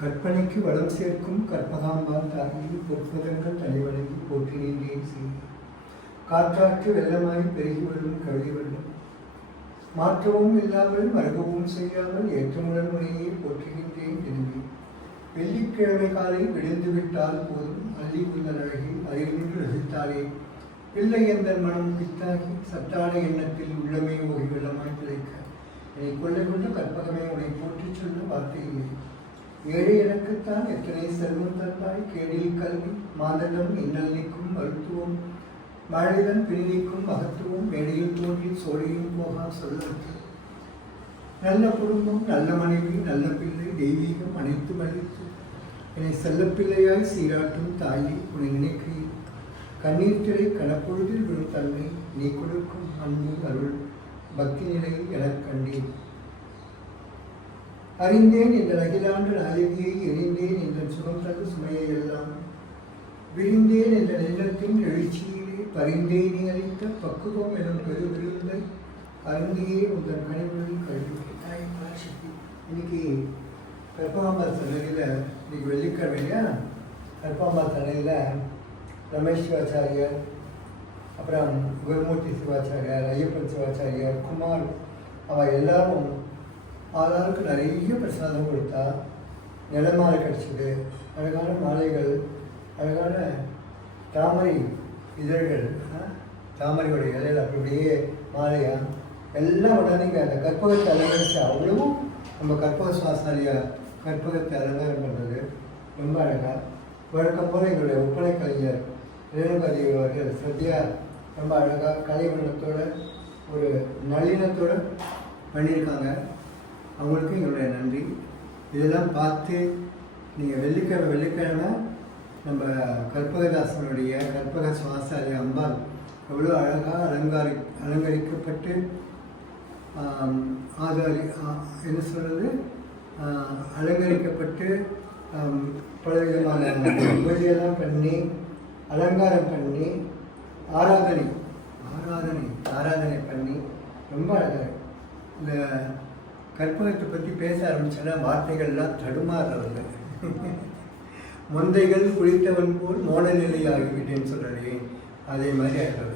கற்பனைக்கு வளம் சேர்க்கும் கற்பகாம்பால் தாங்கி பொற்பதங்கள் தலைவணங்கி போற்றி நின்றேன் செய்தி காற்றாற்று வெள்ளமாய் பெருகி வரும் கவிதை வெள்ளம் மாற்றவும் இல்லாமல் மறுகவும் செய்யாமல் ஏற்றமுடன் முறையே போற்றுகின்றேன் திரும்பி வெள்ளிக்கிழமை காலை விழுந்து விட்டால் போதும் அள்ளி உள்ள அழகி அருகின்று ரசித்தாலே பிள்ளை எந்தன் மனம் பித்தாகி சத்தான எண்ணத்தில் உள்ளமே ஒரு வெள்ளமாய் திளைக்க என்னை கொள்ளை கொண்ட கற்பகமே உன்னை போற்றி சொல்ல வார்த்தை இல்லை. ஏழை எனக்குத்தான் எத்தனை செல்வம் தந்தாய் கேடில் கல்வி மாதளம் இன்னல் நீக்கும் மருத்துவம் வாழைதன் பிரிநீக்கும் மகத்துவம் மேடையில் தோன்றி சோழியும் போகா சொல்லத்து நல்ல குடும்பம் நல்ல மனைவி நல்ல பிள்ளை தெய்வீகம் அனைத்து மதித்து என்னை செல்லப்பிள்ளையாய் சீராட்டும் தாயை உன்னை நினைக்கிறேன். கண்ணீர் திரை கனப்பொழுதில் விடும் தன்மை நீ கொடுக்கும் அன்பு அருள் பக்தி நிலை எனக் கண்டேன். அறிந்தேன் என்ற அகிலாண்டு அழகியை எரிந்தேன் என்ற சுகம் தந்து சுமையை எல்லாம் விரிந்தேன் என்ற நெல்லத்தின் எழுச்சியிலே பரிந்தே நீ அளித்த பக்குவம் எனும் பெருவிருந்தை அருந்தியே உங்கள் கனிவுகளில் கல்வி சக்தி. இன்னைக்கு கற்பகாம்பாள் சன்னதியில் இன்னைக்கு வெள்ளிக்கிழமையா கற்பகாம்பாள் சன்னதியில் ரமேஷ் சிவாச்சாரியர், அப்புறம் குருமூர்த்தி சிவாச்சாரியார், ஐயப்பன் சிவாச்சாரியார், குமார் அவள் எல்லாரும் ஆளாருக்கு நிறைய பிரசாதம் கொடுத்தா. நிலமாலை கிடச்சிது, அழகான மாலைகள், அழகான தாமரை இதழ்கள், தாமரையோடைய இலையில் அப்படியே மாலையா எல்லாம் உடனேங்க அந்த கற்பகத்தை அலங்கரித்து அவ்வளவும் நம்ம கற்பக சுவாசாரியா கற்பகத்தை அலங்காரம் பண்ணுறது ரொம்ப அழகாக. வழக்கம் போல் எங்களுடைய ஒப்பனை கலைஞர் ரேணுகாதி அவர்கள் சத்யா ரொம்ப அழகாக கலைவண்ணத்தோட ஒரு நளினத்தோடு பண்ணியிருக்காங்க. அவங்களுக்கும் எங்களுடைய நன்றி. இதெல்லாம் பார்த்து நீங்கள் வெள்ளிக்கிழமை நம்ம கற்பகதாசனுடைய கற்பக சுவாசாரி அம்பாள் எவ்வளோ அழகாக அலங்கரிக்கப்பட்டு என்ன சொல்கிறது அலங்கரிக்கப்பட்டு பலவிதமான பூஜையெல்லாம் பண்ணி அலங்காரம் பண்ணி ஆராதனை பண்ணி ரொம்ப அழகாக. இந்த கற்பகத்தை பற்றி பேச ஆரம்பிச்சோன்னா வார்த்தைகள்லாம் தடுமாறுறது. மொந்தைகள் குளித்தவன் போல் மோன நிலை ஆகிவிட்டேன்னு சொல்கிறேன், அதே மாதிரி ஆகிடும்.